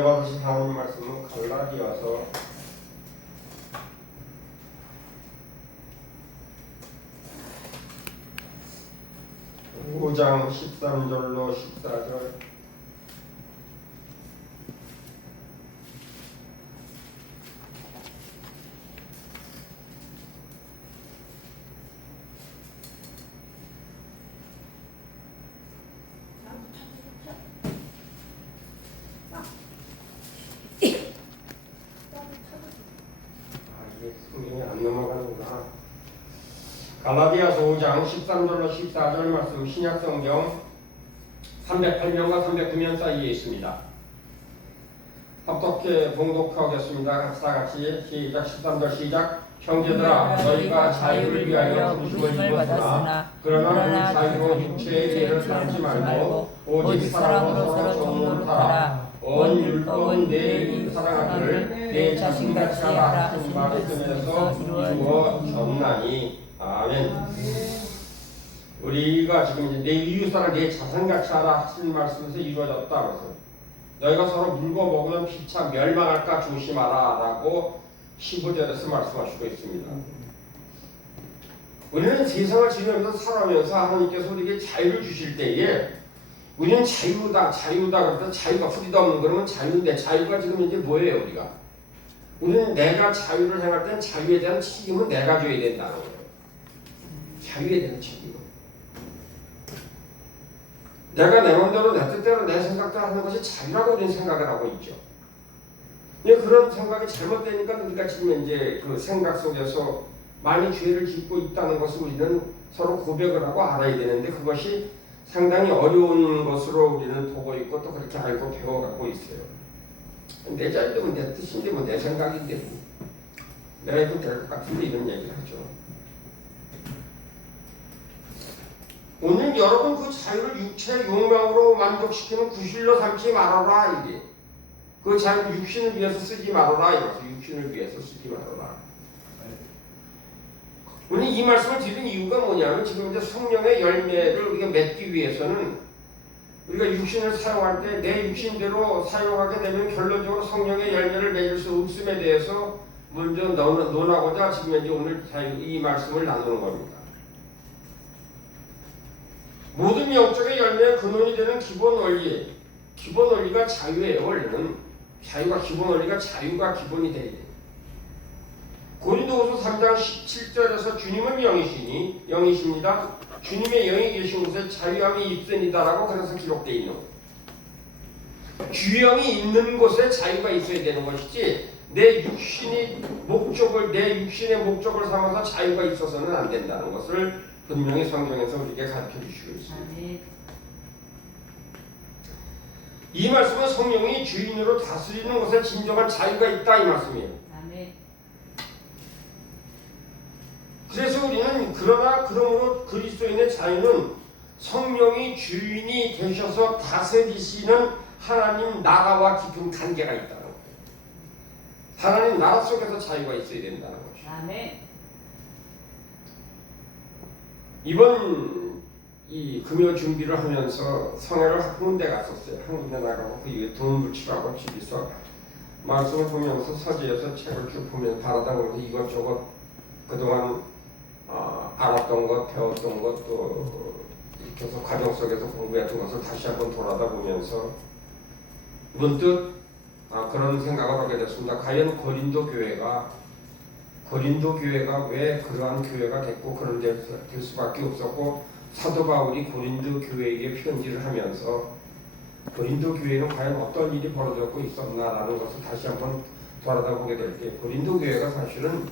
받으신 하나님 말씀은 갈라디아서 5장 13절로 14절. 성경이 안 넘어가는구나. 갈라디아서 5장 13절로 14절 말씀, 신약성경 308면과 309면 사이에 있습니다. 합독해 봉독하겠습니다. 다같이 시작. 13절 시작. 형제들아, 너희가 자유를 위하여 부르심을 받았으나 그러나 그 자유로 육체의 죄를 삼지 말고 오직 사랑으로 서로 정복하라. 온 율법은 내 이웃 사랑하기를 내 자신같이 하라 하신 말씀에서 이루어졌나니. 아멘. 우리가 지금 이제 내 이웃 사랑 내 자신같이 하라 하신 말씀에서 이루어졌다. 그래서 너희가 서로 물고 먹으면 피차 멸망할까 조심하라라고 15절에서 말씀하시고 있습니다. 우리는 세상을 지내면서 살아오면서 하나님께서 우리에게 자유를 주실 때에 우리는 자유다 그러면서 자유가 프리덤 그러면 자유인데 자유가 지금 이제 뭐예요? 우리는 내가 자유를 행할 땐 자유에 대한 책임은 내가 져야 된다는 거예요. 자유에 대한 책임은 내가 내 마음대로 내 뜻대로 내 생각대로 하는 것이 자유라고 우리는 생각을 하고 있죠. 그런 생각이 잘못되니까 우리가 지금 이제 그 생각 속에서 많이 죄를 짓고 있다는 것을 우리는 서로 고백을 하고 알아야 되는데 그것이 상당히 어려운 것으로 우리는 보고 있고 또 그렇게 알고 배워가고 있어요. 내 자유도 내 뜻인데 내 생각인데 내가 해도 될 것 같은데 이런 얘기를 하죠. 오늘 여러분 그 자유를 육체의 욕망으로 만족시키는 구실로 삼지 말아라. 이게 그 자유를 육신을 위해서 쓰지 말아라. 이거죠. 육신을 위해서 쓰지 말아라. 우리는 이 말씀을 드린 이유가 뭐냐면 지금 이제 성령의 열매를 우리가 맺기 위해서는 우리가 육신을 사용할 때 내 육신대로 사용하게 되면 결론적으로 성령의 열매를 맺을 수 없음에 대해서 먼저 논하고자 지금 이제 오늘 이 말씀을 나누는 겁니다. 모든 영적의 열매의 근원이 되는 기본 원리가 자유예요. 원래는 자유가 기본 원리가 자유가 기본이 돼야 돼요. 고린도후서 3장 17절에서 주님은 영이십니다. 주님의 영이 계신 곳에 자유함이 있으니다라고 그래서 기록되어 있는 거예요. 주영이 있는 곳에 자유가 있어야 되는 것이지 내 육신의 목적을 삼아서 자유가 있어서는 안 된다는 것을 분명히 성경에서 우리에게 가르쳐 주시고 있습니다. 이 말씀은 성령이 주인으로 다스리는 것에 진정한 자유가 있다 이 말씀이에요. 그래서 우리는 그러므로 그리스도인의 자유는 성령이 주인이 되셔서 다스리시는 하나님 나라와 깊은 관계가 있다는 거예요. 하나님 나라 속에서 자유가 있어야 된다는 거죠. 아멘. 이번 이 금요 준비를 하면서 성회를 한 군데 갔었어요. 한 군데 나가고 그 위에 돈 붙이라고 집에서 말씀을 보면서 서재에서 책을 쭉 보면서 바라다 보면서 이것저것 그동안 알았던 것, 배웠던 것, 또 이렇게 해서 과정 속에서 공부했던 것을 다시 한번 돌아다 보면서 문득 그런 생각을 하게 됐습니다. 과연 고린도 교회가 왜 그러한 교회가 됐고 그런 될 수밖에 없었고 사도 바울이 고린도 교회에게 편지를 하면서 고린도 교회는 과연 어떤 일이 벌어졌고 있었나라는 것을 다시 한번 돌아다 보게 될 때 고린도 교회가 사실은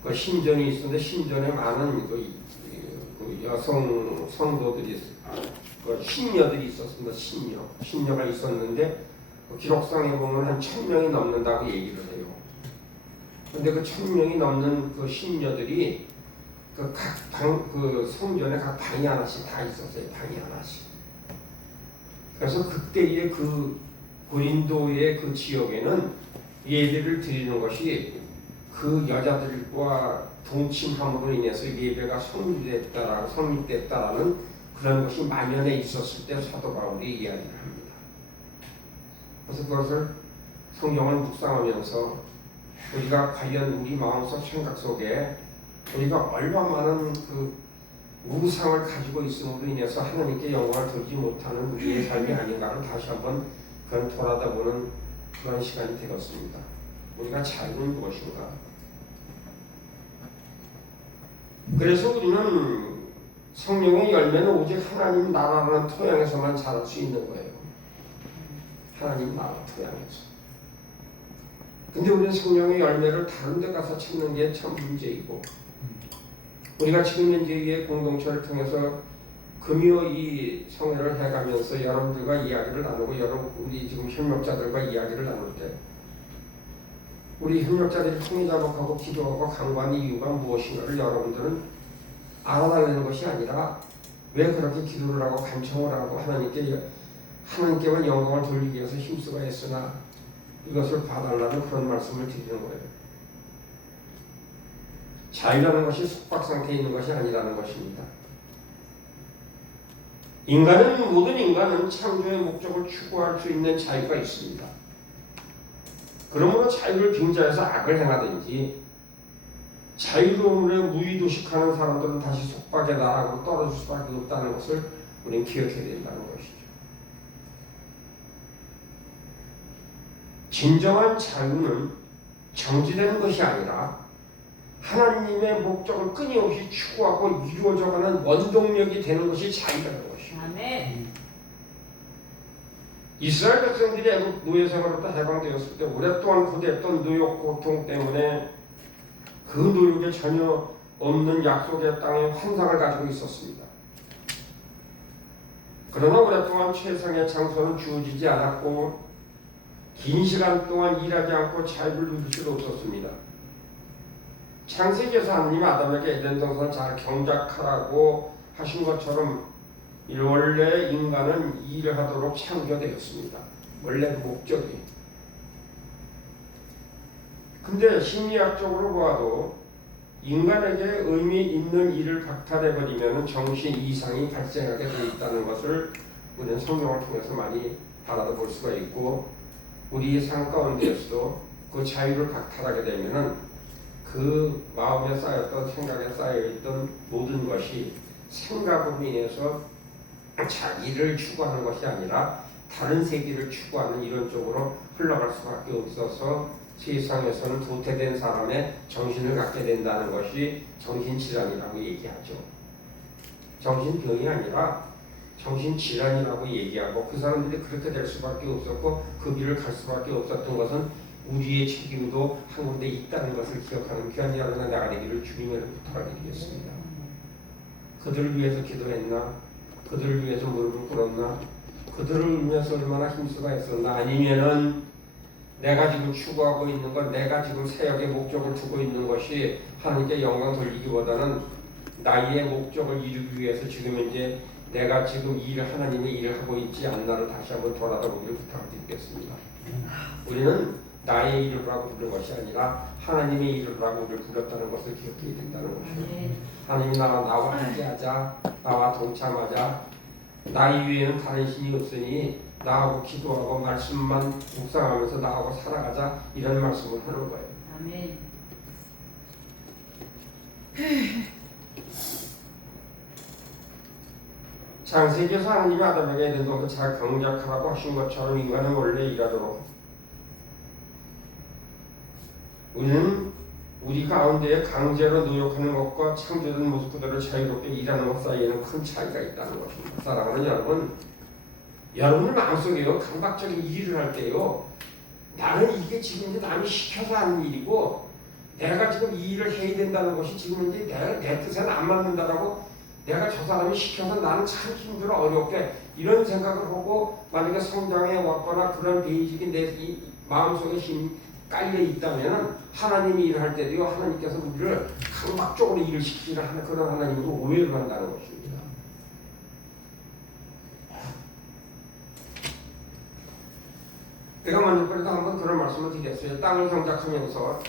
그 신전이 있었는데 신전에 많은 그 여성 성도들이 그 신녀들이 있었습니다. 신녀가 있었는데 그 기록상에 보면 한 1000명이 넘는다고 얘기를 해요. 그런데 그 1000명이 넘는 그 신녀들이 그 성전에 각 방이 하나씩 다 있었어요. 방이 하나씩. 그래서 그때의 그 고린도의 그 지역에는 예배를 드리는 것이 그 여자들과 동침함으로 인해서 예배가 성립됐다라는 그런 것이 만연해 있었을 때 사도 바울이 이야기를 합니다. 그래서 그것을 성경을 묵상하면서 우리가 과연 우리 마음속 생각 속에 우리가 얼마 많은 그 우상을 가지고 있음으로 인해서 하나님께 영광을 돌리지 못하는 우리의 삶이 아닌가를 다시 한번 그런 돌아다보는 그런 시간이 되었습니다. 우리가 자유는 무엇인가? 그래서 우리는 성령의 열매는 오직 하나님 나라라는 토양에서만 자랄 수 있는 거예요. 하나님 나라 토양에서. 근데 우리는 성령의 열매를 다른 데 가서 찾는 게 참 문제이고, 우리가 지금 현재 이 공동체를 통해서 금요 이 성회를 해가면서 여러분들과 이야기를 나누고 우리 지금 협력자들과 이야기를 나눌 때 우리 협력자들이 통일자복하고 기도하고 간구하는 이유가 무엇인가를 여러분들은 알아달라는 것이 아니라 왜 그렇게 기도를 하고 간청을 하고 하나님께만 영광을 돌리기 위해서 힘쓰고 했으나 이것을 봐달라는 그런 말씀을 드리는 거예요. 자유라는 것이 속박 상태에 있는 것이 아니라는 것입니다. 모든 인간은 창조의 목적을 추구할 수 있는 자유가 있습니다. 그러므로 자유를 빙자해서 악을 행하든지 자유로움을 무의도식하는 사람들은 다시 속박의 나락으로 떨어질 수밖에 없다는 것을 우리는 기억해야 된다는 것이죠. 진정한 자유는 정지되는 것이 아니라 하나님의 목적을 끊임없이 추구하고 이루어져가는 원동력이 되는 것이 자유라는 것입니다. 아멘. 이스라엘 백성들이 애굽 노예 생활로부터 해방되었을 때 오랫동안 고대했던 노역 고통 때문에 그 노역에 전혀 없는 약속의 땅에 환상을 가지고 있었습니다. 그러나 오랫동안 최상의 장소는 주어지지 않았고 긴 시간 동안 일하지 않고 자유를 누릴 수도 없었습니다. 창세기에서 하나님이 아담에게 에덴 동산을 잘 경작하라고 하신 것처럼 원래 인간은 일을 하도록 창조되었습니다. 원래 목적이. 근데 심리학적으로 보아도 인간에게 의미 있는 일을 박탈해버리면 정신 이상이 발생하게 되어 있다는 것을 우리는 성경을 통해서 많이 알아볼 수가 있고, 우리의 삶 가운데에서도 그 자유를 박탈하게 되면은 그 마음에 쌓였던 생각에 쌓여있던 모든 것이 생각으로 인해서 자기를 추구하는 것이 아니라 다른 세계를 추구하는 이런 쪽으로 흘러갈 수밖에 없어서 세상에서는 도태된 사람의 정신을 갖게 된다는 것이 정신질환이라고 얘기하죠. 정신병이 아니라 정신질환이라고 얘기하고, 그 사람들이 그렇게 될 수밖에 없었고 그 길을 갈 수밖에 없었던 것은 우리의 책임도 한 군데 있다는 것을 기억하는 귀한 여러분의 나가 되기를 주님을 부탁드리겠습니다. 그들을 위해서 기도했나? 그들을 위해서 무릎을 꿇었나? 그들을 위해서 얼마나 힘쓰다 했었나? 아니면은 내가 지금 추구하고 있는 것, 내가 지금 사역의 목적을 두고 있는 것이 하나님께 영광 돌리기보다는 나의 목적을 이루기 위해서 지금 이제 내가 지금 하나님의 일을 하고 있지 않나를 다시 한번 돌아다보기를 부탁드리겠습니다. 우리는 나의 일을 하고 부른 것이 아니라 하나님의 일을 하고 우리를 불렀다는 것을 기억해야 된다는 것이죠. 하나님이 나와 함께하자, 나와 동참하자, 나 이외에는 다른 신이 없으니 나하고 기도하고 말씀만 묵상하면서 나하고 살아가자, 이런 말씀을 하는 거예요. 아멘. 창세기에서 하나님이 아담에게 에덴 동산을 잘 경작하라고 하신 것처럼 인간은 원래 일하도록, 우리는 우리 가운데 강제로 노력하는 것과 창조된 모습 그대로 자유롭게 일하는 것 사이에는 큰 차이가 있다는 것입니다. 사랑하는 여러분, 여러분의 마음속에요, 강박적인 일을 할 때요, 나는 이게 지금 이제 남이 시켜서 하는 일이고 내가 지금 이 일을 해야 된다는 것이 지금 이제 내 뜻에는 안 맞는다라고, 내가 저 사람이 시켜서 나는 참 힘들어 어렵게 이런 생각을 하고 만약에 성장해 왔거나 그런 베이직이 내 마음속에 힘 깔려 있다면 하나님이 일을 할 때도요, 하나님께서 우리를 강박적으로 일을 시키는 그런 하나님으로 오해를 한다는 것입니다. 제가 먼저부터 한번 그런 말씀을 드렸어요. 땅을 경작하면서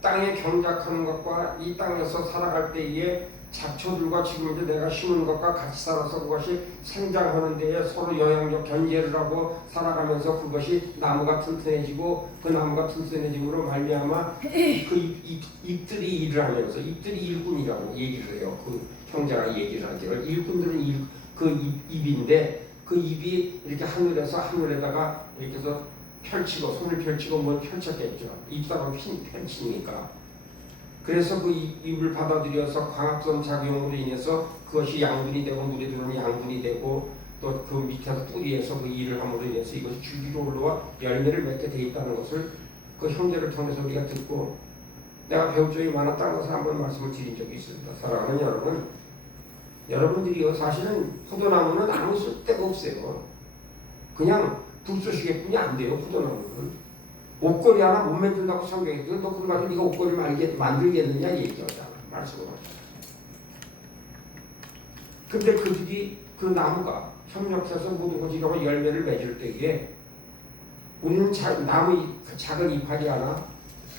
땅에 경작하는 것과 이 땅에서 살아갈 때에 잡초들과 지금 이제 내가 심은 것과 같이 살아서 그것이 생장하는 데에 서로 영향력 견제를 하고 살아가면서 그것이 나무가 튼튼해지고 그 나무가 튼튼해짐으로 말미암아 그 잎들이 일을 하면서 잎들이 일꾼이라고 얘기를 해요. 그 형제가 얘기를 하기를 일꾼들은 그 잎인데 그 잎이 이렇게 하늘에다가 이렇게 해서 펼치고 손을 펼치고 뭘 펼쳤겠죠. 잎사람 펼치니까. 그래서 그 잎을 받아들여서 광합성 작용으로 인해서 그것이 양분이 되고 물에 들어오면 양분이 되고 또 그 밑에서 뿌리에서 그 일을 함으로 인해서 이것이 줄기로 올라와 열매를 맺게 돼 있다는 것을 그 형제를 통해서 우리가 듣고 내가 배울 점이 많았다는 것을 한번 말씀을 드린 적이 있습니다. 사랑하는 여러분, 여러분들이요 사실은 포도나무는 아무 쓸데가 없어요. 그냥 불쏘시개뿐이 안 돼요. 포도나무는. 옷걸이 하나 못 만든다고 성경에 너 그거 가지고 네가 옷걸이 만들겠느냐 얘기하잖아. 말씀을 하잖아. 근데 그들이 그 나무가 협력해서 모든 것이 이러고 열매를 맺을 때에 우리는 나무 작은 이파리 하나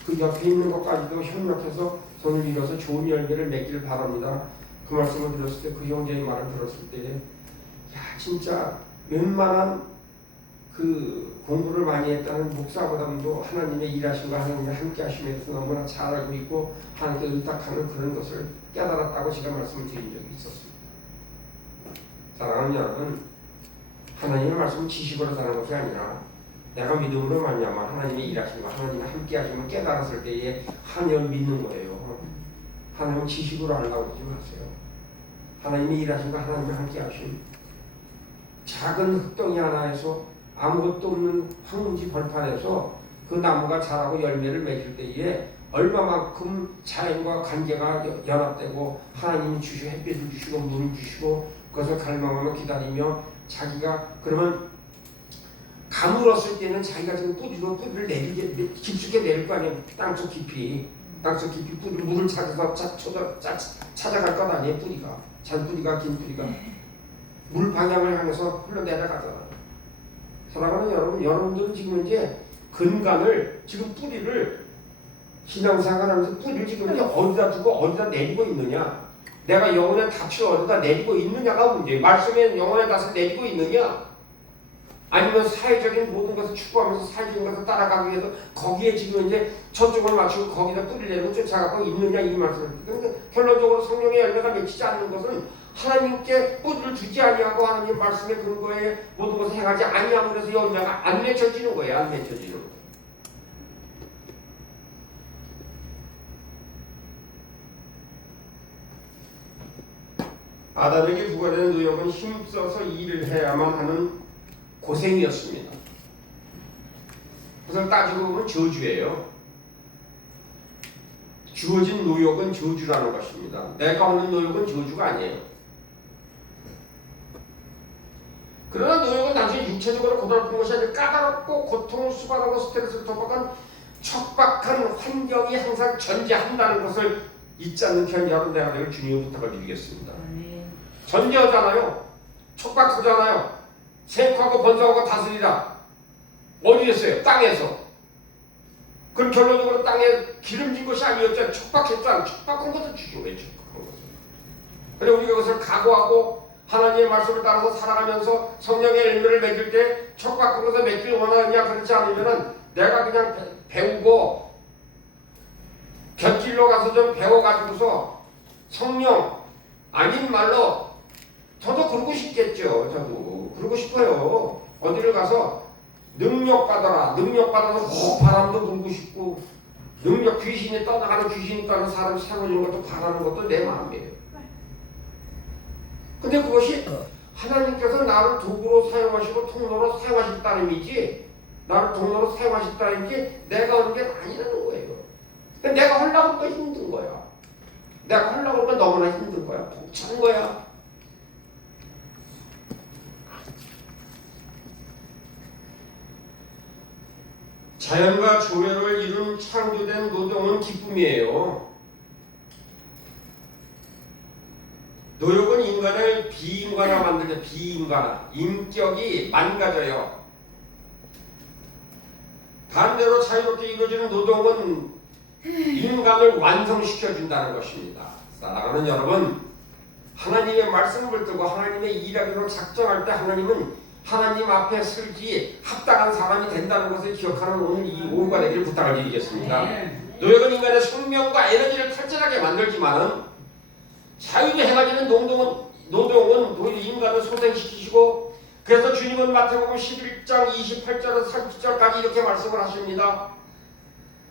그 옆에 있는 것까지도 협력해서 손을 밀어서 좋은 열매를 맺기를 바랍니다. 그 말씀을 들었을 때 그 형제의 말을 들었을 때 야 진짜 웬만한 그 공부를 많이 했다는 목사보다도 하나님의 일하심과 하나님의 함께 하심에서 너무나 잘 알고 있고 하나님께 의탁하는 그런 것을 깨달았다고 제가 말씀을 드린 적이 있었습니다. 사랑하는 여러분, 하나님의 말씀은 지식으로 사는 것이 아니라 내가 믿음으로 말미암아 하나님의 일하심과 하나님의 함께 하심을 깨달았을 때에 하나님을 믿는 거예요. 하나님은 지식으로 알라고 하지 마세요. 하나님의 일하심과 하나님의 함께 하심, 작은 흙덩이 하나에서 아무것도 없는 황무지 벌판에서 그 나무가 자라고 열매를 맺을 때에 얼마만큼 자연과 관계가 연합되고 하나님이 주시고 햇빛을 주시고 물을 주시고 그것을 갈망하며 기다리며 자기가 그러면 가물었을 때는 자기가 지금 뿌리를 내리게 깊숙이 내릴 거 아니에요. 땅속 깊이 뿌리 물을 찾아서 찾아갈 것 아니에요. 뿌리가 잔뿌리가 긴 뿌리가 물 방향을 향해서 흘러내려가잖아. 사랑하는 여러분, 여러분들은 지금 이제 근간을 지금 뿌리를 신앙생활하면서 뿌리를 지금 이제 어디다 두고 어디다 내리고 있느냐? 내가 영혼의 닻을 어디다 내리고 있느냐가 문제예요. 말씀에 영혼의 닻을 내리고 있느냐? 아니면 사회적인 모든 것을 추구하면서 사회적인 것을 따라가기 위해서 거기에 지금 이제 초점을 맞추고 거기다 뿌리를 내리고 쫓아가고 있느냐 이 말씀을. 그러니까 결론적으로 성령의 열매가 맺히지 않는 것은 하나님께 뿌리를 두지 아니하고 하나님 말씀의 근거에 모든 것을 행하지 아니함으로 해서 열매가 안 맺혀지는 거예요. 안 맺혀지는 거예요. 아담에게 부과된 노역은 힘써서 일을 해야만 하는 고생이었습니다. 그래서 따지고 보면 저주예요. 주어진 노역은 저주라는 것입니다. 내가 얻는 노역은 저주가 아니에요. 그러나 노역은 단순히 육체적으로 고달픈 것이 아니라 까다롭고 고통을 수반하고 스트레스를 토박한 척박한 환경이 항상 존재한다는 것을 잊지 않는 편이 여러분 내가 늘 주님의 부탁을 드리겠습니다. 존재하잖아요. 척박하잖아요. 생육하고 번성하고 다스리라. 어디였어요? 땅에서. 그럼 결론적으로 땅에 기름진 것이 아니었잖아요. 척박했잖아요. 척박한 것을 주죠. 왜 척박한 것을. 그래 우리가 그것을 각오하고 하나님의 말씀을 따라서 살아가면서 성령의 열매를 맺을 때 척박한 것을 맺길 원하느냐 그렇지 않으면은 내가 그냥 배우고 곁길로 가서 좀 배워가지고서 성령 아닌 말로 저도 그러고 싶겠죠. 저도 그러고 싶어요. 어디를 가서 능력받아라. 능력받아서 바람도 불고 싶고 능력 귀신이 떠나가는 귀신이 떠나는 사람 세워주는 것도 바라는 것도 내 마음이에요. 근데 그것이 하나님께서 나를 도구로 사용하시고 통로로 사용하실 따름이지 나를 통로로 사용하실 따름이지 내가 하는 게 아니라는 거예요. 내가 하려고 하면 힘든 거야. 내가 하려고 하면 너무나 힘든 거야. 벅찬 거야. 자연과 조례를 이룬 창조된 노동은 기쁨이에요. 노역은 인간을 비인간화 만들죠. 비인간화. 인격이 망가져요. 반대로 자유롭게 이루어지는 노동은 인간을 완성시켜준다는 것입니다. 사랑하는 여러분, 하나님의 말씀을 듣고 하나님의 일하기로 작정할 때 하나님은 하나님 앞에 설기 합당한 사람이 된다는 것을 기억하는 오늘 이 오후가 되기를 부탁을 드리겠습니다. 노력은 인간의 숙명과 에너지를 탈진하게 만들지만 자유로 행하지는 노동은 인간을 소생시키시고, 그래서 주님은 마태복음 11장 28절에서 30절까지 이렇게 말씀을 하십니다.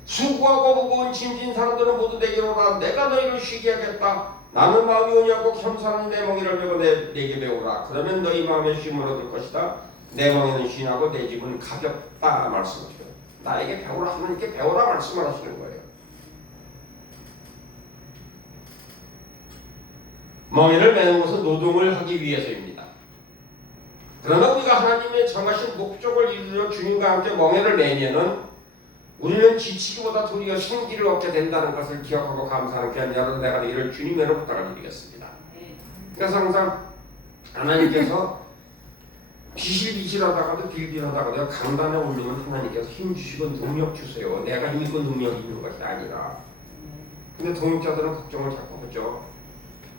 수고하고 무거운 짐진 사람들은 모두 내게로라. 내가 너희를 쉬게 하겠다. 나는 마음이 온유하고 겸손한 내 멍에를 메고 내게 배우라. 그러면 너희 마음에 쉼을 얻을 것이다. 내 멍에는 쉰하고 내 짐은 가볍다 말씀하셔요. 나에게 배우라, 하나님께 배우라 말씀을 하시는 거예요. 멍에를 매는 것은 노동을 하기 위해서입니다. 그러나 우리가 하나님의 정하신 목적을 이루려 주님과 함께 멍에를 매면은 우리는 지치기보다 도리어 생기를 얻게 된다는 것을 기억하고 감사하는 귀한 여러분 내가 되기를 주님으로 부탁을 드리겠습니다. 그래서 항상 하나님께서 비실비실하다가도 빌빌하다가도 강단에 올리면 하나님께서 힘주시고 능력 주세요. 내가 힘 있고 능력이 있는 것이 아니라. 근데 동역자들은 걱정을 자꾸 하죠.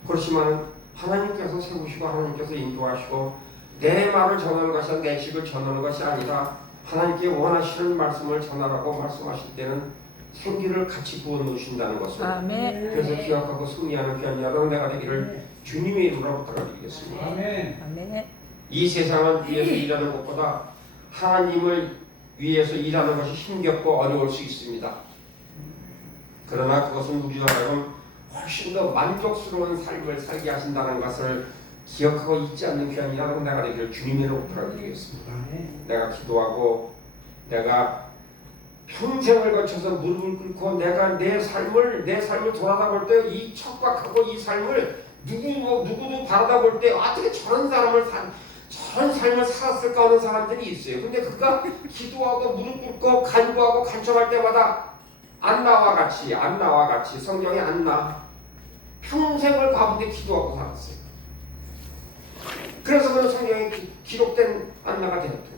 그렇지만 하나님께서 세우시고 하나님께서 인도하시고 내 말을 전하는 것이 아니라 내 식을 전하는 것이 아니라 하나님께 원하시는 말씀을 전하라고 말씀하실 때는 생기를 같이 부어 놓으신다는 것을 아멘. 그래서 기억하고 승리하는 귀한 여러분 내가 되기를 주님의 이름으로 부탁드리겠습니다. 아멘. 아멘. 이 세상을 위해서 일하는 것보다 하나님을 위해서 일하는 것이 힘겹고 어려울 수 있습니다. 그러나 그것은 우리가 하여금 훨씬 더 만족스러운 삶을 살게 하신다는 것을 기억하고 잊지 않는 귀한 여러분 내가 되기를 주님으로 부탁드리겠습니다. 내가 기도하고 내가 평생을 거쳐서 무릎을 꿇고 내가 내 삶을 돌아다 볼 때 이 척박하고 이 삶을 누구도 바라다 볼 때 어떻게 저런 삶을 살았을까 하는 사람들이 있어요. 근데 그가 기도하고 무릎 꿇고 간구하고 간청할 때마다 안나와 같이 성경에 안나 평생을 가운데 기도하고 살았어요. 그래서 그는 성경에 기록된 안나가 되었던 거예요.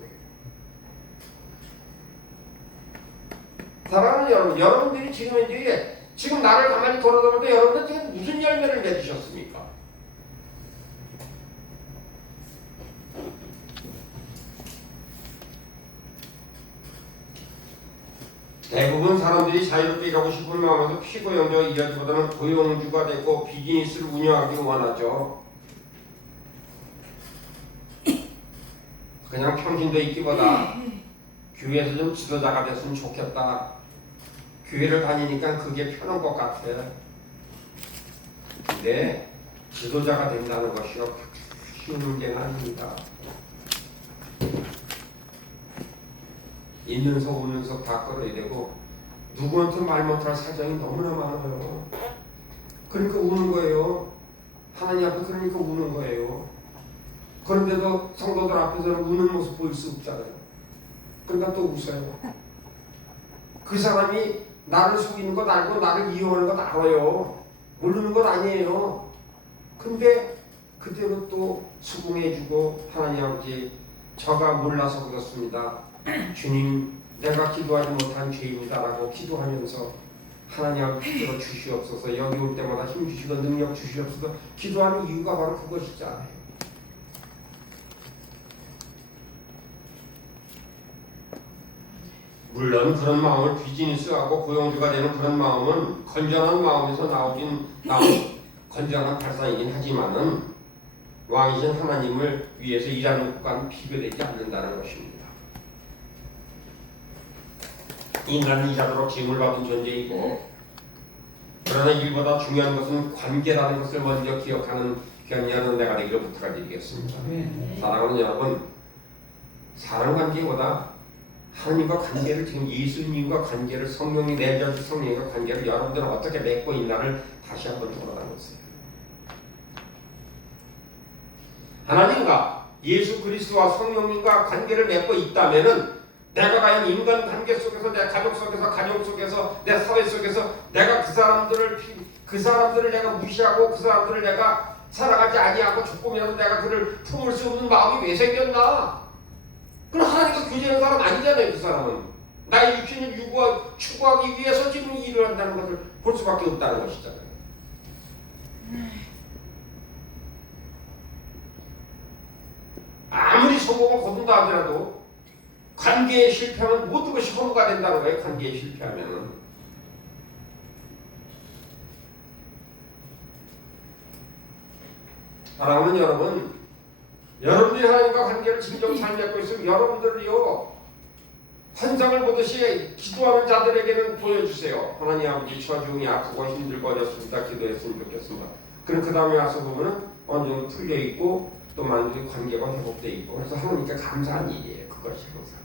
사랑하는 여러분, 여러분들이 지금 나를 가만히 돌아다볼 때 여러분들 지금 무슨 열매를 맺으셨습니까? 대부분 사람들이 자유롭게 일하고 싶은 마음에서 피고용주와 일하기보다는 고용주가 되고 비즈니스를 운영하기를 원하죠. 그냥 평신도 있기보다 교회에서 좀 지도자가 됐으면 좋겠다. 교회를 다니니까 그게 편한 것 같아. 근데 지도자가 된다는 것이요 쉬운 문제가 아닙니다. 있는 속 없는 속 다 끌어야 되고 누구한테 말 못할 사정이 너무나 많아요. 그러니까 우는 거예요. 하나님 앞에 그러니까 우는 거예요. 그런데도 성도들 앞에서는 우는 모습 보일 수 없잖아요. 그러니까 또 웃어요. 그 사람이 나를 속이는 것 알고 나를 이용하는 것 알아요. 모르는 것 아니에요. 근데 그대로 또 수긍해주고 하나님 아버지 저가 몰라서 그렇습니다. 주님 내가 기도하지 못한 죄입니다라고 기도하면서 하나님 아버지 기도로 주시옵소서. 여기 올 때마다 힘 주시고 능력 주시옵소서. 기도하는 이유가 바로 그것이잖아요. 물론 그런 마음을 비즈니스하고 고용주가 되는 그런 마음은 건전한 마음에서 나온 건전한 발상이긴 하지만은 왕이신 하나님을 위해서 일하는 것과는 비교되지 않는다는 것입니다. 인간은 일하도록 징을 받은 존재이고 그러나 일보다 중요한 것은 관계라는 것을 먼저 기억하는 귀한 내가 되기를 부탁드리겠습니다. 사랑하는 여러분, 사랑 관계보다 하나님과 관계를 지금 예수님과 관계를 성령이 내주신 성령과 관계를 여러분들은 어떻게 맺고 있나를 다시 한번 돌아다보세요. 하나님과 예수 그리스도와 성령님과 관계를 맺고 있다면은 내가 과연 인간 관계 속에서 내 가족 속에서 가정 속에서 내 사회 속에서 내가 그 사람들을 내가 무시하고 그 사람들을 내가 사랑하지 아니하고 조금이라도 내가 그를 품을 수 없는 마음이 왜 생겼나? 그럼 하나님과 교제하는 사람 아니잖아요. 그 사람은 나의 육신을 추구하기 위해서 지금 일을 한다는 것을 볼 수밖에 없다는 것이잖아요. 아무리 성공을 거둔다 하더라도 관계에 실패하면 모든 것이 허무가 된다는 거예요. 관계에 실패하면은. 사랑하는 여러분, 여러분들이 하나님과 관계를 진정 잘 맺고 있으면 여러분들이요 환상을 보듯이 기도하는 자들에게는 보여주세요. 하나님 아버지, 저 중이 아프고 힘들고 어렵습니다. 기도했으면 좋겠습니다. 그럼 그 다음에 와서 보면은 어느 정도 풀려 있고 또 만들이 관계가 회복돼 있고, 그래서 하나님께 감사한 일이에요. 그것이 항상.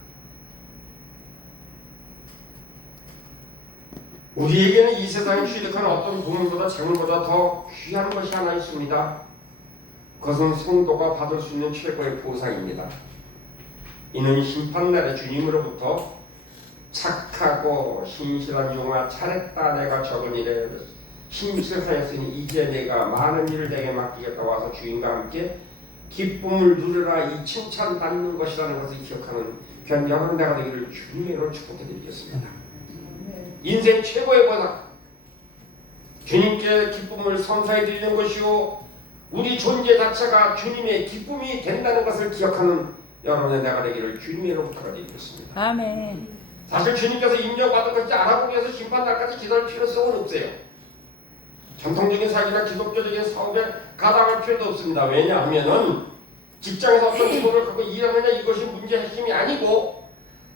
우리에게는 이 세상에 취득한 어떤 돈보다 재물보다 더 귀한 것이 하나 있습니다. 그것은 성도가 받을 수 있는 최고의 보상입니다. 이는 심판날에 주님으로부터 착하고 신실한 종아, 잘했다, 내가 적은 일에 힘쓸하였으니 이제 내가 많은 일을 내게 맡기겠다 와서 주인과 함께 기쁨을 누려라, 이 칭찬받는 것이라는 것을 기억하는 변경한 내가 되기를 주님으로 축복해 드리겠습니다. 인생 최고의 보상, 주님께 기쁨을 선사해 드리는 것이요 우리 존재 자체가 주님의 기쁨이 된다는 것을 기억하는 여러분의 내가 되기를 주님으로 부탁드리겠습니다. 아멘. 사실 주님께서 인정받은 것인지 알아보기 위해서 심판날까지 기다릴 필요성은 없어요. 전통적인 사기나 기독교적인 사업에 가담할 필요도 없습니다. 왜냐하면은 직장에서 어떤 직업을 갖고 일하느냐 이것이 문제 핵심이 아니고,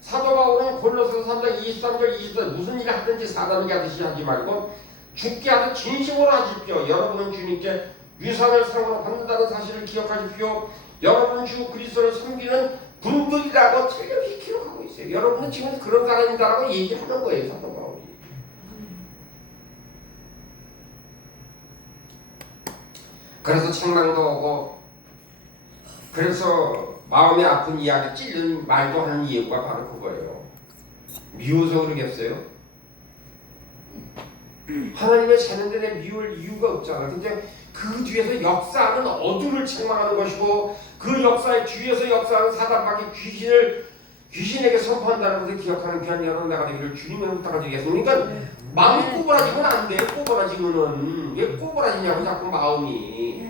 사도 바울은 골로새서 3장 23절 24절 무슨 일을 하든지 사단에게 하듯이 하지 말고 죽게 하듯 진심으로 하십시오. 여러분은 주님께 유산을 상으로 받는다는 사실을 기억하십시오. 여러분은 주 그리스도를 섬기는 분들이라고 틀림없이 기록하고 있어요. 여러분은 지금 그런 사람이다라고 얘기하는 거예요. 사도 바울이. 그래서 책망도 오고, 그래서 마음이 아픈 이야기 찔른 말도 하는 이유가 바로 그거예요. 미워서 그러겠어요? 하나님의 자녀들에 미울 이유가 없잖아. 근데 그 뒤에서 역사하는 어둠을 책망하는 것이고, 그 역사의 뒤에서 역사하는 사단밖에 귀신에게 선포한다는 것을 기억하는 귀한 여러분 내가 되기를 주님의 부탁드리겠습니다. 그러니까 마음이 꼬부라지면 안 돼요. 꼬부라지면은 왜 꼬부라지냐고 자꾸 마음이.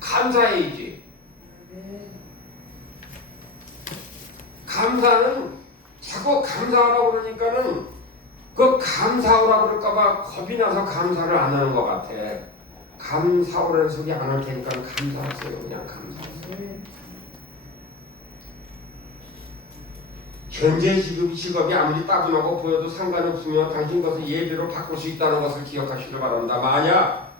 감사해야지. 감사는 자꾸 감사하라고 그러니까는 그 감사하라고 그럴까봐 겁이 나서 감사를 안 하는 것 같아. 감사하라는 소리 안 할 테니까 감사하세요. 그냥 감사하세요. 현재 직업이 아무리 따분하고 보여도 상관없으며 당신 것을 예배로 바꿀 수 있다는 것을 기억하시길 바랍니다. 만약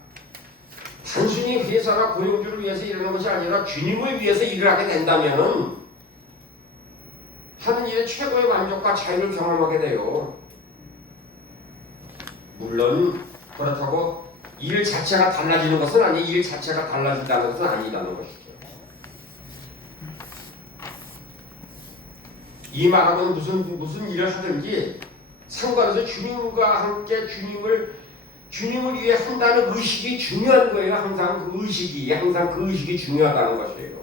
단순히 회사나 고용주를 위해서 일하는 것이 아니라 주님을 위해서 일을 하게 된다면은 하는 일의 최고의 만족과 자유를 경험하게 돼요. 물론 그렇다고 일 자체가 달라지는 것은 아니, 일 자체가 달라진다는 것은 아니라는 것이죠. 이 말하고는 무슨 일을 하든지 상관없이 주님과 함께 주님을 위해 한다는 의식이 중요한 거예요. 항상 그 의식이 중요하다는 것이에요.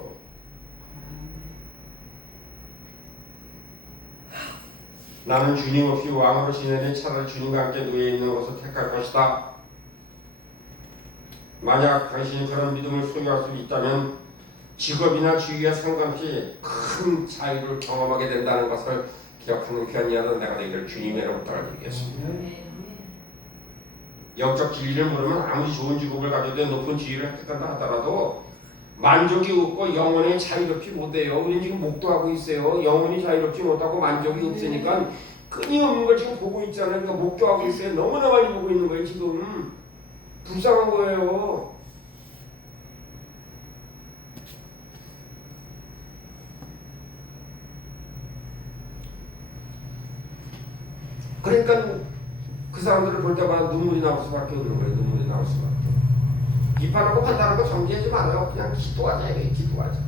나는 주님 없이 왕으로 지내니 차라리 주님과 함께 누워 있는 것을 택할 것이다. 만약 당신이 그런 믿음을 소유할 수 있다면 직업이나 지위와 상관없이 큰 자유를 경험하게 된다는 것을 기억하는 귀한 여러분 내가 되기를 주님의 이름으로 부탁드리겠습니다. 영적 진리를 모르면 아무리 좋은 직업을 가져도 높은 지위를 획득한다 하더라도 만족이 없고 영혼이 자유롭지 못해요. 우리는 지금 목도하고 있어요. 영혼이 자유롭지 못하고 만족이 없으니까 끊임없는 걸 지금 보고 있잖아요. 그러니까 목도하고 있어요. 너무나 많이 보고 있는 거예요. 지금 불쌍한 거예요. 그러니까 그 사람들을 볼 때마다 눈물이 나올 수밖에 없는 거예요. 눈물이 나올 수밖에. 비판하고 판단하고 정지하지 말아요. 그냥 기도하자. 기도하자.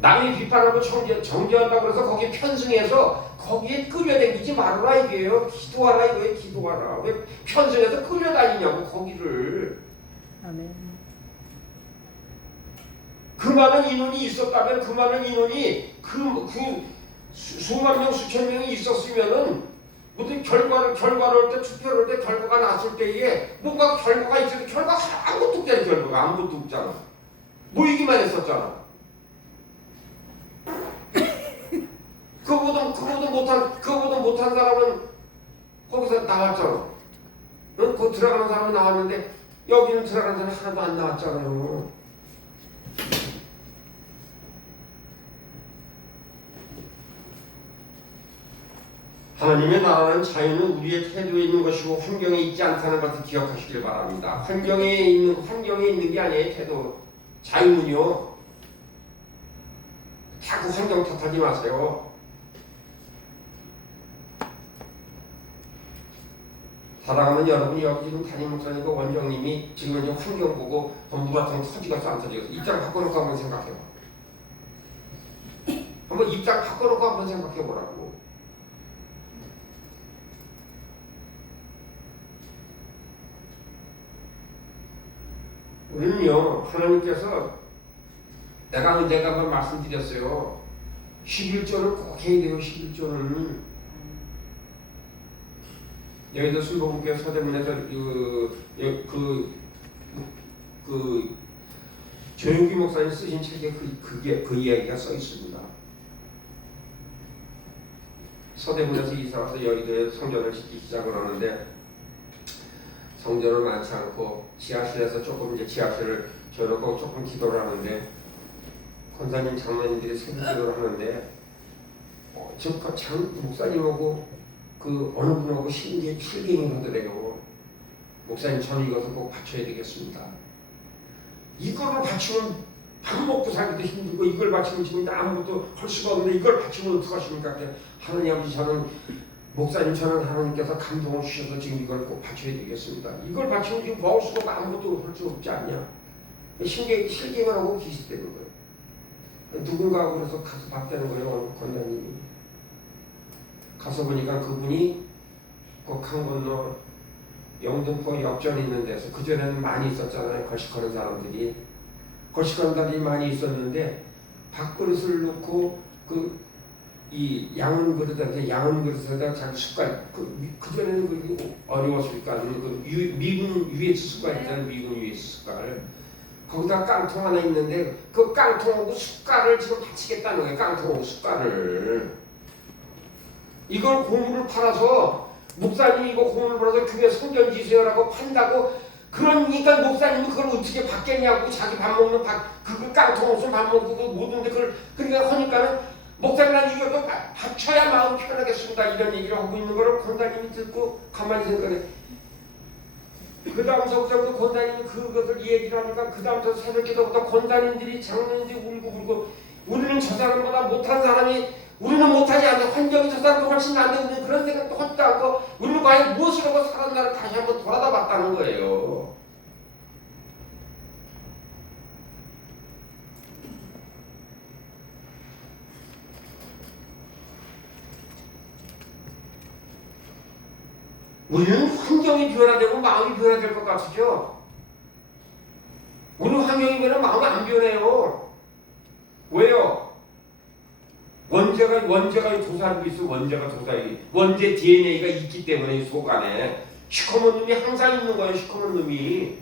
남이 비판하고 정지한다고 해서 거기에 편승해서 거기에 끌려다니지 말아라 이게요. 기도하라 이거예요. 기도하라. 왜 편승해서 끌려다니냐고 거기를. 아멘. 그 많은 인원이 있었다면 그 많은 인원이 그 수만 명 수천 명이 있었으면은 무슨 결과를 할 때, 투표를 할 때, 결과가 났을 때에 뭔가 결과가 있어도 결과가 아무것도 없잖아. 결과가 아무것도 없잖아. 모이기만 했었잖아. 그거보다 못한 사람은 거기서 나왔잖아. 응? 그 들어가는 사람이 나왔는데 여기는 들어가는 사람이 하나도 안 나왔잖아요. 하나님의 나라는 자유는 우리의 태도에 있는 것이고 환경에 있지 않다는 것을 기억하시길 바랍니다. 환경에 있는 게 아니에요. 태도. 자유는요. 자꾸 환경 탓하지 마세요. 사랑하는 여러분이 여기 지금 담임 목사님과 원장님이 지금 이제 환경 보고 전부 같은 터지가서 안 터지겠어. 입장 바꿔놓고 한번 생각해봐. 한번 입장 바꿔놓고 한번 생각해보라고. 우리는요, 하나님께서 내가 한번 말씀드렸어요. 11조를 꼭 해야 돼요. 11조는 여의도 순복음교회 서대문에서 조용기 목사님 쓰신 책에 그 이야기가 써 있습니다. 서대문에서 이사 와서 여의도에 성전을 짓기 시작을 하는데 성전은 많지 않고 지하실에서 조금 이제 지하실을 저놓고 조금 기도를 하는데 권사님 장로님들이 새벽 기도를 하는데 지금 목사님하고 그 어느 분하고 실갱이를 하더래요. 목사님 저는 이것을 꼭 바쳐야 되겠습니다. 이거를 바치면 밥 먹고 살기도 힘들고 이걸 바치면 지금 아무것도 할 수가 없는데 이걸 바치면 어떡하십니까? 하나님 아버지 저는 목사님 저는 하나님께서 감동을 주셔서 지금 이걸 꼭 바쳐야 되겠습니다. 이걸 바치면 지금 먹을 수가 없고 아무것도 할 수 없지 않냐? 실갱을 하고 계시다는 거예요. 누군가 그래서 가서 봤다는 거예요. 권장님이 가서 보니까 그분이 그 강 건너 영등포 역전에 있는 데서 그전에는 많이 있었잖아요. 걸식하는 사람들이 많이 있었는데 밥그릇을 놓고 이 양은 그릇에다 자기 숟갈 그전에는 그게 어려웠으니까 미군 US 숟갈 있잖아요. 미군 US 숟갈 거기다 깡통 하나 있는데 그 깡통하고 숟갈을 지금 바치겠다는 거예요. 깡통하고 숟갈을 이걸 고물을 팔아서 목사님이 이거 고물을 팔아서 교회 성전 지세요라고 판다고 그러니까 목사님이 그걸 어떻게 받겠냐고 자기 밥 먹는 그 깡통 없으면 밥 먹고 그 모든데 그걸 그러니까 하니까는 목사님은 이거 바쳐야 마음 편하겠습니다 이런 얘기를 하고 있는 거를 권사님이 듣고 가만히 생각해. 그 다음서부터 권사님이 그것을 얘기를 하니까 그 다음부터 새벽기도부터 권사님들이 장로님들이 울고 우리는 저 사람보다 못한 사람이 우리는 못하지 않는 환경이 저 사람도 훨씬 낫는데 그런 생각도 하지도 않고 우리는 과연 무엇을 하고 살았나를 다시 한번 돌아다 봤다는 거예요. 우리는 환경이 변화되고 마음이 변화될 것 같으죠? 우리는 환경이 변하면 마음이 안 변해요. 왜요? 원자가 도사하고 있어. 원자 DNA가 있기 때문에 속 안에 시커먼 놈이 항상 있는 거예요. 시커먼 놈이.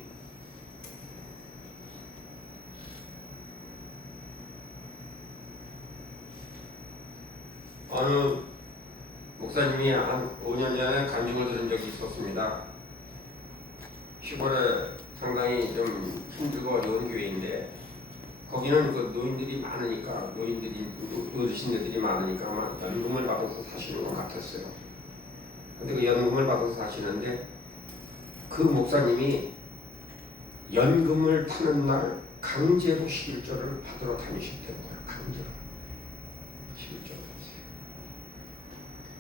어느 목사님이 한 5년 전에 간증을 들은 적이 있었습니다. 시골에 상당히 좀 힘들고 어려운 교회인데 거기는 그 노인들이 많으니까 어르신들이 많으니까 아마 연금을 받아서 사시는 것 같았어요. 근데 그 연금을 받아서 사시는데 그 목사님이 연금을 타는 날 강제로 11조를 받으러 다니셨다는 거예요. 강제로 11조.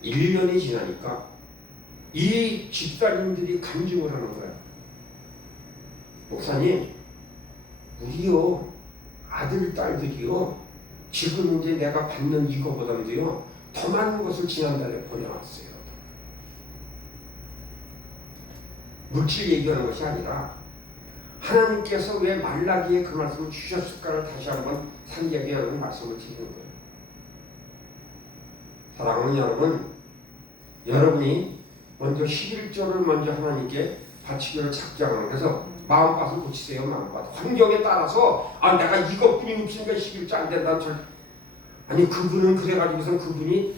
1년이 지나니까 이 집사님들이 간증을 하는 거야. 목사님, 우리요 아들, 딸들이요 지금 이제 내가 받는 이거보다도요 더 많은 것을 지난달에 보내왔어요. 물질 얘기하는 것이 아니라 하나님께서 왜 말라기에 그 말씀을 주셨을까를 다시 한번 상기하게 하는 말씀을 드리는 거예요. 사랑하는 여러분, 여러분이 먼저 11조를 먼저 하나님께 바치기를 작정하는, 그래서 마음밭을 고치세요. 마음밭 환경에 따라서 내가 이것뿐이 없으니까 11조 안 된다는 절. 아니 그분은 그래가지고선 그분이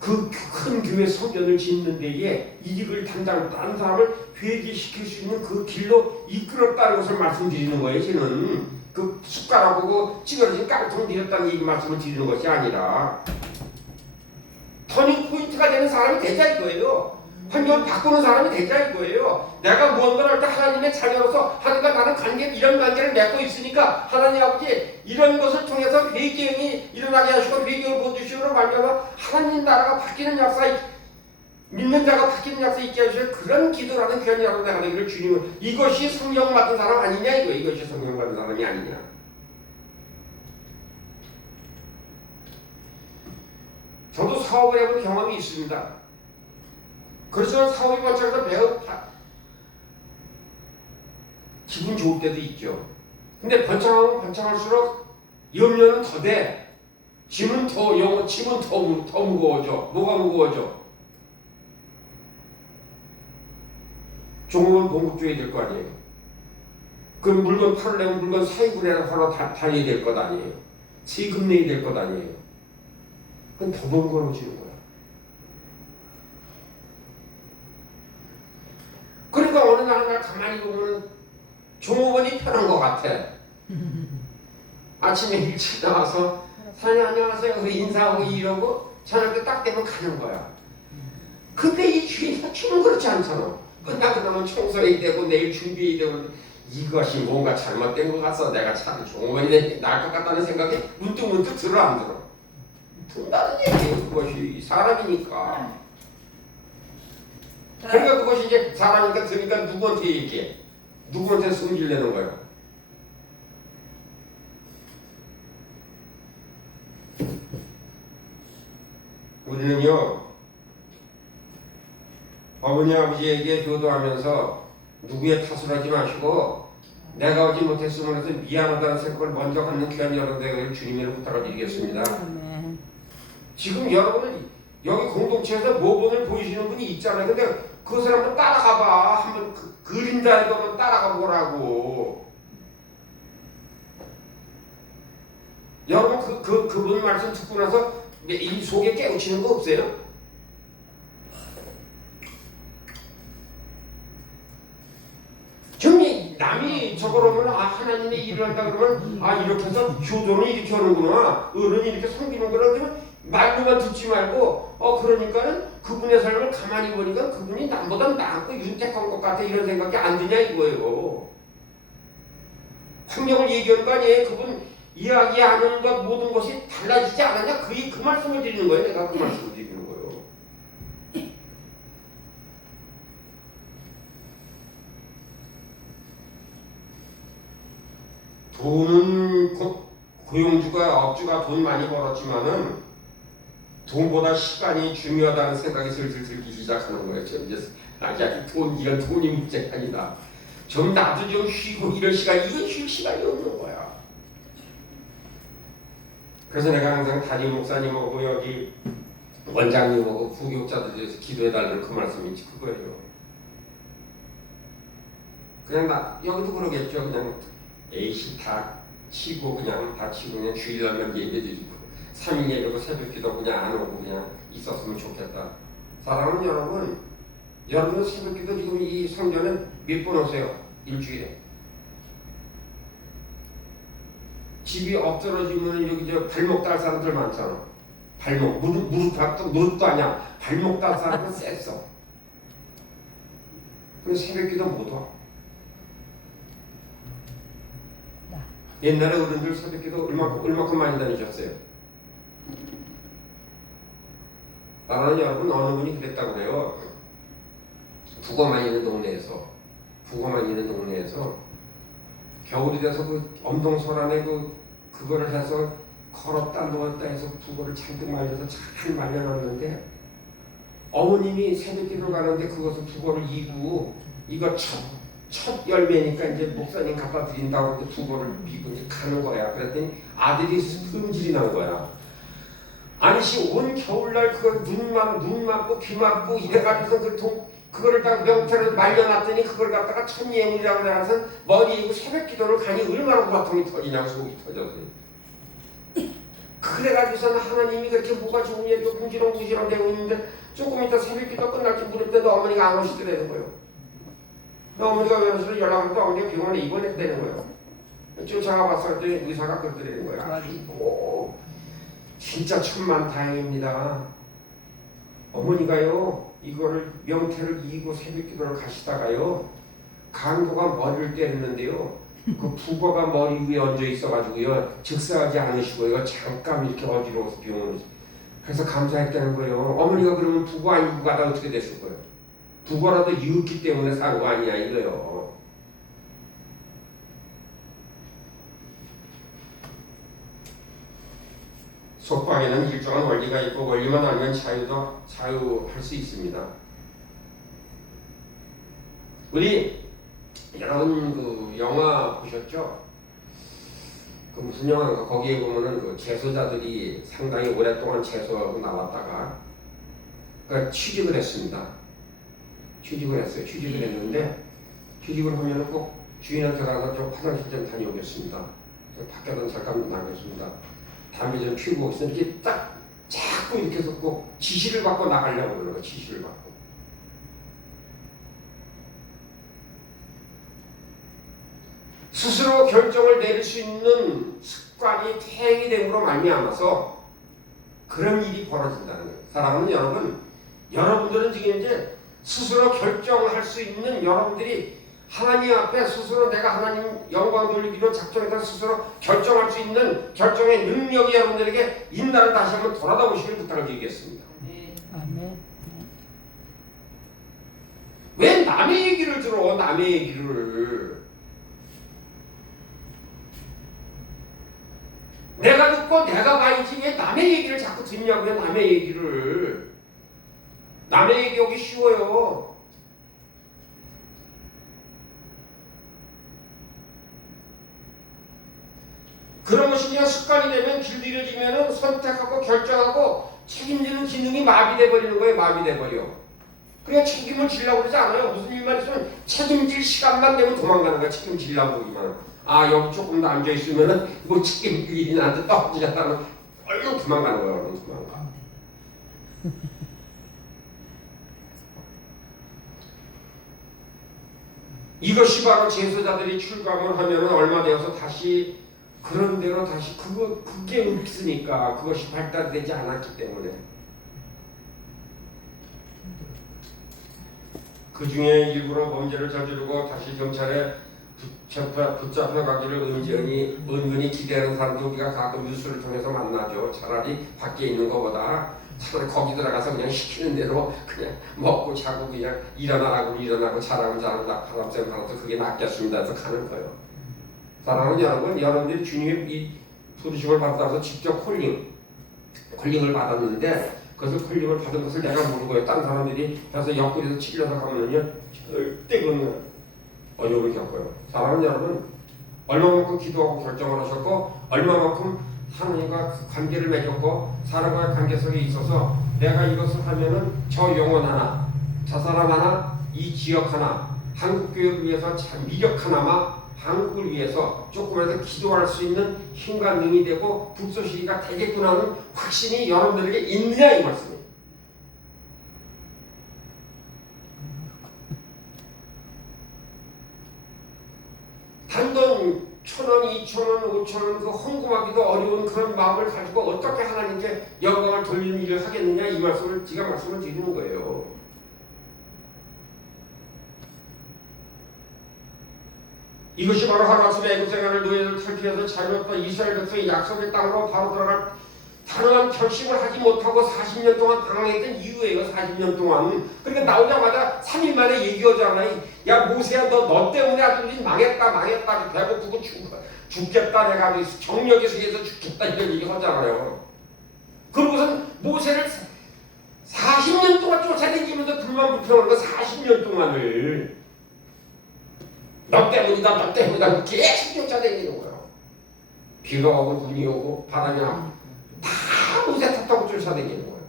그 큰 교회 성전을 짓는 데에 이익을 담당한 사람을 회개시킬 수 있는 그 길로 이끌었다는 것을 말씀드리는 거예요. 저는 그 숟가락하고 찌그러진 깡통 드렸다는 이 말씀을 드리는 것이 아니라 터닝 포인트가 되는 사람이 되자 이거예요. 환경을 바꾸는 사람이 되자 이거예요. 내가 무언가를 할 때 하나님의 자녀로서 하나님과 나는 관계, 이런 관계를 맺고 있으니까 하나님 아버지 이런 것을 통해서 회개형이 일어나게 하시고 회개를 보여주시므로 말미암아 하나님 나라가 바뀌는 역사, 믿는 자가 바뀌는 역사 있게 하시는 그런 기도라는 귀한 여러분 내가 되기를 주님을, 이것이 성령 받은 사람 아니냐 이거, 이것이 성령 받은 사람이 아니냐. 저도 사업을 해본 경험이 있습니다. 그렇지만 사업이 번창해서 매우 기분 좋을 때도 있죠. 근데 번창하면 번창할수록 염려는 더 돼. 짐은 더 무거워져. 뭐가 무거워져? 종업원 봉급 줘야 될 거 아니에요. 그 물건 팔려면 물건 사입을 하러 다녀야 될 것 아니에요. 세금 내야 될 것 아니에요. 그건 더 번거로워지는 거야. 그러니까 어느 날 가만히 보면 종업원이 편한 것 같아. 아침에 일찍 나와서 사장님 안녕하세요 인사하고 이러고 저녁 때 딱 되면 가는 거야. 근데 이 주인은 그렇지 않잖아. 끝나고 나면 청소해야 되고 내일 준비해야 되고, 이것이 뭔가 잘못된 것 같아서 내가 참 종업원이 나을 것 같다는 생각이 문득 들어 안 들어? 든다는 얘기예요. 그것이 사람이니까. 그러니까 그것이 이제 사람이니까 들으니까 누구한테 얘기해? 누구한테 승질 내는 거야? 우리는요, 어머니 아버지에게 교도하면서 누구의 탓을 하지 마시고 내가 오지 못했으면 해서 미안하다는 생각을 먼저 갖는 귀한 여러분들 주님으로 부탁을 드리겠습니다. 지금 여러분은 여기 공동체에서 모범을 보이시는 분이 있잖아요. 근데 그 사람도 따라가봐. 한번 그림자에도 한번 따라가 보라고. 여러분 그분 말씀 듣고 나서 이 속에 깨우치는 거 없어요? 정말 남이 저거라면 하나님의 일을 한다 그러면 이렇게 해서 효도는 이렇게 하는구나, 어른이 이렇게 섬기는구나 그러면 말로만 듣지 말고 그러니까는 그분의 삶을 가만히 보니까 그분이 남보다 낫고 윤택한 것 같아 이런 생각이 안 드냐 이거예요. 환경을 얘기하는 거 아니에요. 그분 이야기하는 것 모든 것이 달라지지 않았냐 그 말씀을 드리는 거예요. 내가 그 말씀을 드리는 거예요. 돈은 고용주가 업주가 돈 많이 벌었지만은 돈보다 시간이 중요하다는 생각이 슬슬 들기 시작하는 거예요. 이제 돈이 문제가 아니다. 좀 나도 좀 쉬고 이런 시간, 이건 쉴 시간이 없는 거야. 그래서 내가 항상 담임 목사님하고 여기 원장님하고 부교육자들 위해서 기도해달라는 그 말씀이 그거예요. 그냥 여기도 그러겠죠. 그냥 A씨 다 치고 그냥 주일날만 예배드리고 3일 예배고 새벽기도 그냥 안 오고 그냥 있었으면 좋겠다. 사랑하는 여러분, 여러분 새벽기도 지금 이 성전에 몇 번 오세요? 일주일에. 집이 엎드러지면 여기 발목 달 사람들 많잖아. 발목, 무릎도 아니야. 발목 달 사람은 셌어. 그래서 새벽기도 못 와. 옛날에 어른들 새벽기도 얼마큼 많이 다니셨어요? 나는 여러분 어느 분이 그랬다고 그래요. 북어만 있는 동네에서 겨울이 돼서 그 엄동설안에 그거를 해서 걸었다 누웠다 해서 북어를 잔뜩 말려서 잘 말려놨는데 어머님이 새벽기도 가는데 그것을 북어를 이고 이거 첫 열매니까 이제 목사님 갖다 드린다고 이제 북어를 비고 이제 가는 거야. 그랬더니 아들이 승질이 난 거야. 아니시 온 겨울날 그걸 눈 맞고 귀 맞고 이래가지고서 그거를 다 명태를 말려놨더니 그걸 갖다가 천예물이라고 해서 머리이고 새벽 기도를 가니 얼마나 고통이 터지냐고 속이 터져서. 그래가지고서는 하나님이 그렇게 뭐가 좋으냐 또 궁시렁궁시렁 되고 있는데 조금 이따 새벽 기도 끝날 때 물을 때도 어머니가 안 오시더라는 거예요. 어머니가 왜 오시러 연락을 했더니 어머니가 병원에 입원했다는 거예요. 쫓아가봤을 때 의사가 그러더라는 거야. 아이고 진짜 천만다행입니다. 어머니가요 이거를 명태를 이고 새벽 기도를 가시다가요 강도가 머리를 때렸는데요 그 북어가 머리 위에 얹어 있어가지고요 즉사하지 않으시고요 잠깐 이렇게 어지러워서 병원에 그래서 감사했다는 거예요. 어머니가 그러면 북어 아니고 가다 어떻게 됐을 거예요? 북어라도 이었기 때문에 산 거 아니야 이거요. 속박에는 일정한 원리가 있고 원리만 알면 자유할 수 있습니다. 우리 여러분 그 영화 보셨죠? 그 무슨 영화인가 거기에 보면은 그 재소자들이 상당히 오랫동안 재소하고 나왔다가 그러니까 취직을 했습니다. 취직을 했는데 취직을 하면은 꼭 주인한테 가서 좀 화장실 좀 다녀오겠습니다. 밖에서 잠깐 나가겠습니다. 담배 좀 피우고 있으면 이렇게 딱 자꾸 이렇게 해서 꼭 지시를 받고 나가려고 그러는 거예요. 지시를 받고. 스스로 결정을 내릴 수 있는 습관이 퇴행이 됨으로 말미암아서 그런 일이 벌어진다는 거예요. 사랑하는 여러분, 여러분들은 지금 이제 스스로 결정할 수 있는 여러분들이 하나님 앞에 스스로 내가 하나님 영광 돌리기로 작정해서 스스로 결정할 수 있는 결정의 능력이 여러분들에게 있나를 다시 한번 돌아다 보시길 부탁을 드리겠습니다. 아멘. 왜 남의 얘기를 들어? 남의 얘기를 내가 듣고 내가 봐야지 왜 남의 얘기를 자꾸 듣냐고요. 남의 얘기를 남의 얘기하기 쉬워요. 그런 것이 그냥 습관이 되면 길들여지면 선택하고 결정하고 책임지는 기능이 마비돼 버리는 거예요. 마비돼 버려. 그냥 책임을 지려고 그러지 않아요. 무슨 일만 있으면 책임질 시간만 되면 도망가는 거야. 책임지려고 그러기만. 아 여기 조금 더 앉아 있으면은 뭐 책임질 일이 나한테 떨어지겠다는 얼른 도망가는 거예요. 얼른 도망가. 이것이 바로 제사자들이 출감을 하면 얼마 되어서 다시 그런 대로 다시 그게 없으니까 그것이 발달되지 않았기 때문에 그 중에 일부러 범죄를 저지르고 다시 경찰에 붙잡혀가기를 은근히 기대하는 사람도 우리가 가끔 뉴스를 통해서 만나죠. 차라리 밖에 있는 것보다 차라리 거기 들어가서 그냥 시키는 대로 그냥 먹고 자고 그냥 일어나고 잘하다 바람쐬면 살아서 그게 낫겠습니다 해서 가는 거예요. 사랑하는 여러분, 여러분들이 주님의 이 부르심을 받아서 직접 콜링을 받았는데 그것을 콜링을 받은 것을 내가 모르고요. 다른 사람들이 가서 옆구리에서 찔려서 가면은요 절대 그런 어려움을 겪어요. 사랑하는 여러분, 얼마만큼 기도하고 결정을 하셨고 얼마만큼 하나님과 관계를 맺었고 사람과의 관계 속에 있어서 내가 이것을 하면은 저 영혼 하나, 저 사람 하나, 이 지역 하나, 한국교회를 위해서 참 미력 하나마 한국을 위해서 조금이라도 기도할 수 있는 힘과 능이 되고 북소시기가 되겠구나 하는 확신이 여러분들에게 있느냐 이 말씀이에요. 단돈 1,000원, 2,000원, 5,000원 그 헌금하기도 어려운 그런 마음을 가지고 어떻게 하나님께 영광을 돌리는 일을 하겠느냐 이 말씀을 제가 말씀을 드리는 거예요. 이것이 바로 하루아침에 애굽 생활을 노예를 탈피해서 자유롭던 이스라엘 백성이 약속의 땅으로 바로 들어갈 단호한 결심을 하지 못하고 40년 동안 방황했던 이유예요. 40년 동안. 그러니까 나오자마자 3일 만에 얘기하잖아요. 야 모세야 너 때문에 아주 우리 망했다 배고프고 죽겠다 내가 정력의 세계에서 죽겠다 이런 얘기 하잖아요. 그러고선 모세를 40년 동안 쫓아다니면서 불만 불평하는 거 40년 동안을 너 때문이다 계속 쫓아다니는 거예요. 비가 오고 눈이 오고 바람이 나고 다 모세 탓하고 줄 쫓아다니는 거예요.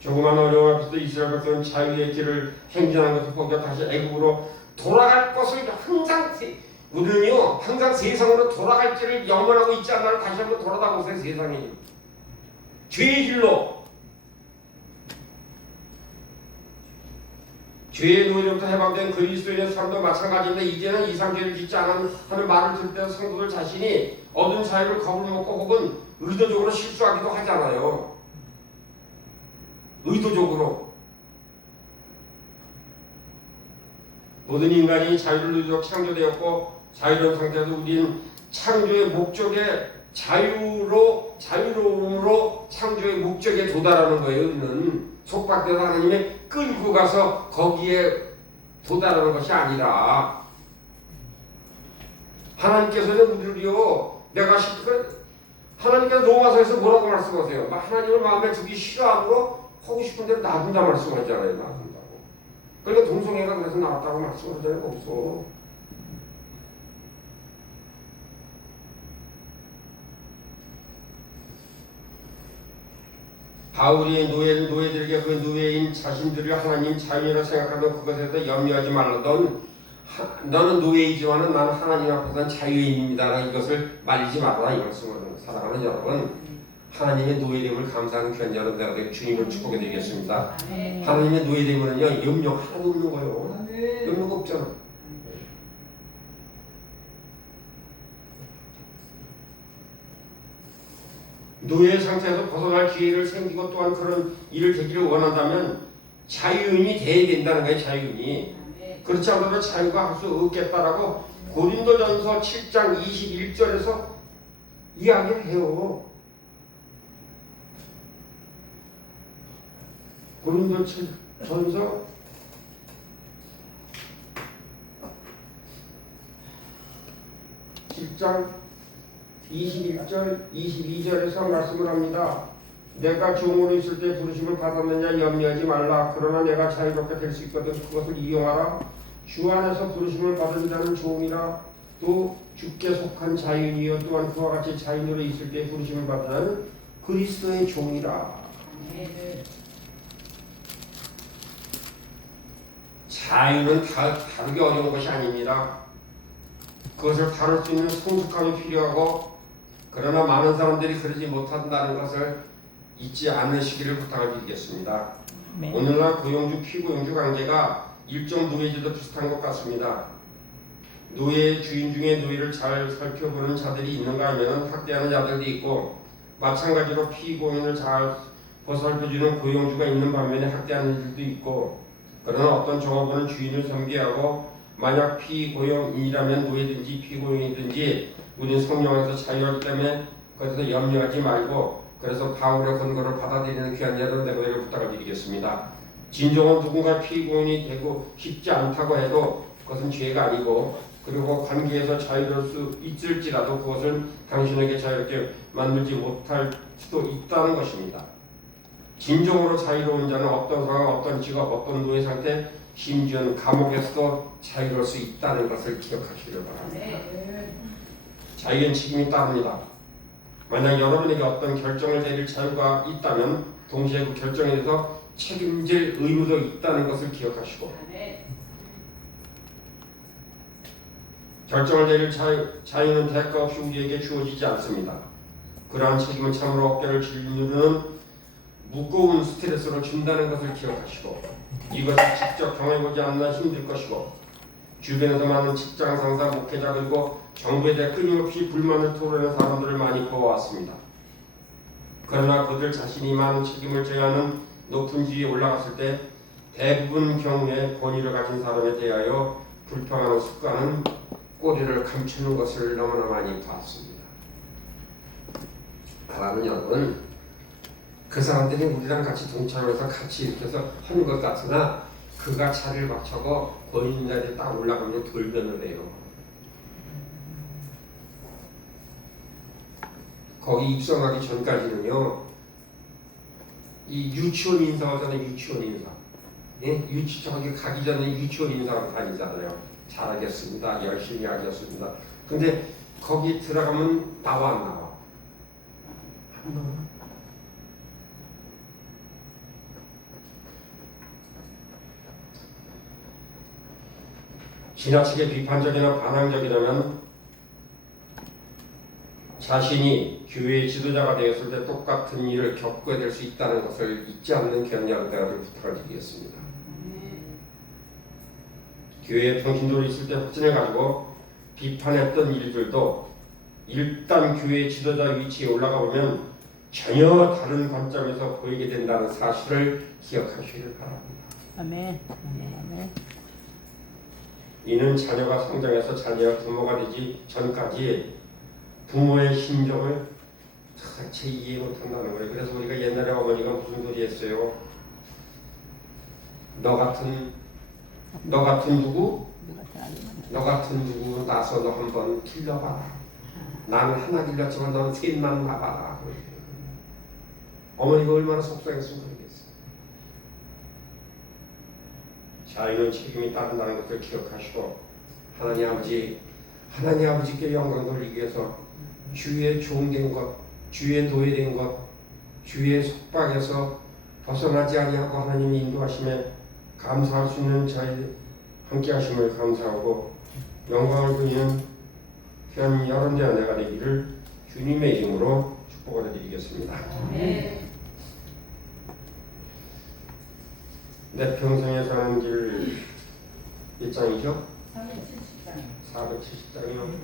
조그만 어려움 앞에서 이스라엘 백성은 자유의 길을 행진한 것을 보고 다시 애굽으로 돌아갈 것을 항상 우리는요 항상 세상으로 돌아갈 길을 영원하고 있지 않나를 다시 한번 돌아다 보세요. 세상이 죄의 길로 죄의 노예로부터 해방된 그리스도인의 삶도 마찬가지인데 이제는 이상죄를 짓지 않은 하는 말을 들을 때 성도들 자신이 얻은 자유를 겁을 먹고 혹은 의도적으로 실수하기도 하잖아요. 의도적으로 모든 인간이 자유를 누리도록 창조되었고 자유로운 상태에서 우리는 창조의 목적에 자유로움으로 창조의 목적에 도달하는 거예요. 우리는 속박돼서 하나님의 끌고 가서 거기에 도달하는 것이 아니라 하나님께서는 우리를요 내가 하나님께서 로마서에서 뭐라고 말씀하세요? 하나님을 마음에 두기 싫어함으로 하고 싶은 대로 놔둔다 말씀하잖아요. 놔둔다고. 그러니까 동성애가 그래서 나왔다고 말씀하잖아요. 거기서. 바울이 노예들에게 그 노예인 자신들을 하나님 자유라 생각하던 그것에 대해서 염려하지 말라. 너는 노예이지만은 나는 하나님 앞에서는 자유인입니다. 이것을 말리지 말라. 이 말씀을 사랑하는 여러분. 하나님의 노예됨을 감사하는 귀한 여러분 되게 주님을 축복해 드리겠습니다. 하나님의 노예됨은요 염려 하나도 없는 거예요. 염려가 없잖아. 노예 상태에서 벗어날 기회를 생기고 또한 그런 일을 되기를 원한다면 자유인이 돼야 된다는 거예요. 자유인이. 그렇지 않아도 자유가 할 수 없겠다라고 고린도전서 7장 21절에서 이야기를 해요. 고린도전서 7장 21절 22절에서 말씀을 합니다. 내가 종으로 있을 때 부르심을 받았느냐 염려하지 말라. 그러나 내가 자유롭게 될 수 있거든 그것을 이용하라. 주 안에서 부르심을 받은 자는 종이라. 또 주께 속한 자유인이요 또한 그와 같이 자유인으로 있을 때 부르심을 받은 자는 그리스도의 종이라. 자유는 다루기 어려운 것이 아닙니다. 그것을 다룰 수 있는 성숙함이 필요하고 그러나 많은 사람들이 그러지 못한다는 것을 잊지 않으시기를 부탁을 드리겠습니다. 오늘날 고용주 피고용주 관계가 일종 노예제도 비슷한 것 같습니다. 노예 주인 중에 노예를 잘 살펴보는 자들이 있는가 하면 학대하는 자들도 있고 마찬가지로 피고인을 잘 보살펴주는 고용주가 있는 반면에 학대하는 자들도 있고 그러나 어떤 종업원은 주인을 섬기하고 만약 피고용인이라면 노예든지 피고용이든지 우리는 성령에서 자유하기 때문에 그것에서 염려하지 말고 그래서 바울의 권고를 받아들이는 귀한 여러분들에게 부탁을 드리겠습니다. 진정은 누군가 피고인이 되고 싶지 않다고 해도 그것은 죄가 아니고 그리고 관계에서 자유로울 수 있을지라도 그것은 당신에게 자유롭게 만들지 못할 수도 있다는 것입니다. 진정으로 자유로운 자는 어떤 상황, 어떤 직업, 어떤 노예 상태, 심지어는 감옥에서도 자유로울 수 있다는 것을 기억하시길 바랍니다. 자유엔 책임이 따릅니다. 만약 여러분에게 어떤 결정을 내릴 자유가 있다면 동시에 그 결정에 대해서 책임질 의무도 있다는 것을 기억하시고 결정을 내릴 자유는 대가 없이 우리에게 주어지지 않습니다. 그러한 책임은 참으로 어깨를 짓누르는 무거운 스트레스를 준다는 것을 기억하시고 이것을 직접 경험해보지 않나 힘들 것이고 주변에서 많은 직장 상사, 목회자 그리고 정부에 대해 끊임없이 불만을 토로하는 사람들을 많이 보아왔습니다. 그러나 그들 자신이 많은 책임을 져야 하는 높은 지위에 올라갔을 때 대부분 경우에 권위를 가진 사람에 대하여 불평하는 습관은 꼬리를 감추는 것을 너무나 많이 봤습니다. 사랑하는 여러분, 그 사람들이 우리랑 같이 동참해서 같이 이렇게 해서 하는 것 같으나 그가 차를 박차고 권위 자리에 딱 올라가면 돌변을 해요. 거기 입성하기 전까지는요, 이 유치원 인사하잖아요. 유치원 인사. 예? 저기 가기 전에 유치원 인사하고 다니잖아요. 잘하겠습니다. 열심히 하겠습니다. 근데 거기 들어가면 나와 안 나와? 안 나와. 지나치게 비판적이나 반항적이라면 자신이 교회의 지도자가 되었을 때 똑같은 일을 겪게 될 수 있다는 것을 잊지 않는 견량대화를 부탁을 드리겠습니다. 교회에 평신도로 있을 때 확신을 가지고 비판했던 일들도 일단 교회 지도자 위치에 올라가 보면 전혀 다른 관점에서 보이게 된다는 사실을 기억하시길 바랍니다. 아멘. 아멘. 이는 자녀가 성장해서 자녀가 부모가 되기 전까지 부모의 심정을 도대체 이해 못한다는 거예요. 그래서 우리가 옛날에 어머니가 무슨 소리 했어요? 너 같은 누구? 너 같은 누구 나서 너 한번 길러봐라. 나는 하나 길렀지만 넌 셋만 봐봐라. 어머니가 얼마나 속상했으면 모르겠어요. 자유는 책임이 따른다는 것을 기억하시고 하나님 아버지께 영광 돌리기 위해서 주의 종된 것, 주의 노예된 것, 주의 속박에서 벗어나지 아니하고 하나님이 인도하심에 감사할 수 있는 자의 함께 하심을 감사하고 영광을 드리는 귀한 여러분의 은혜가 되기를 주님의 이름으로 축복을 드리겠습니다. 내 평생에 사는 길 1장이죠? 470장이요.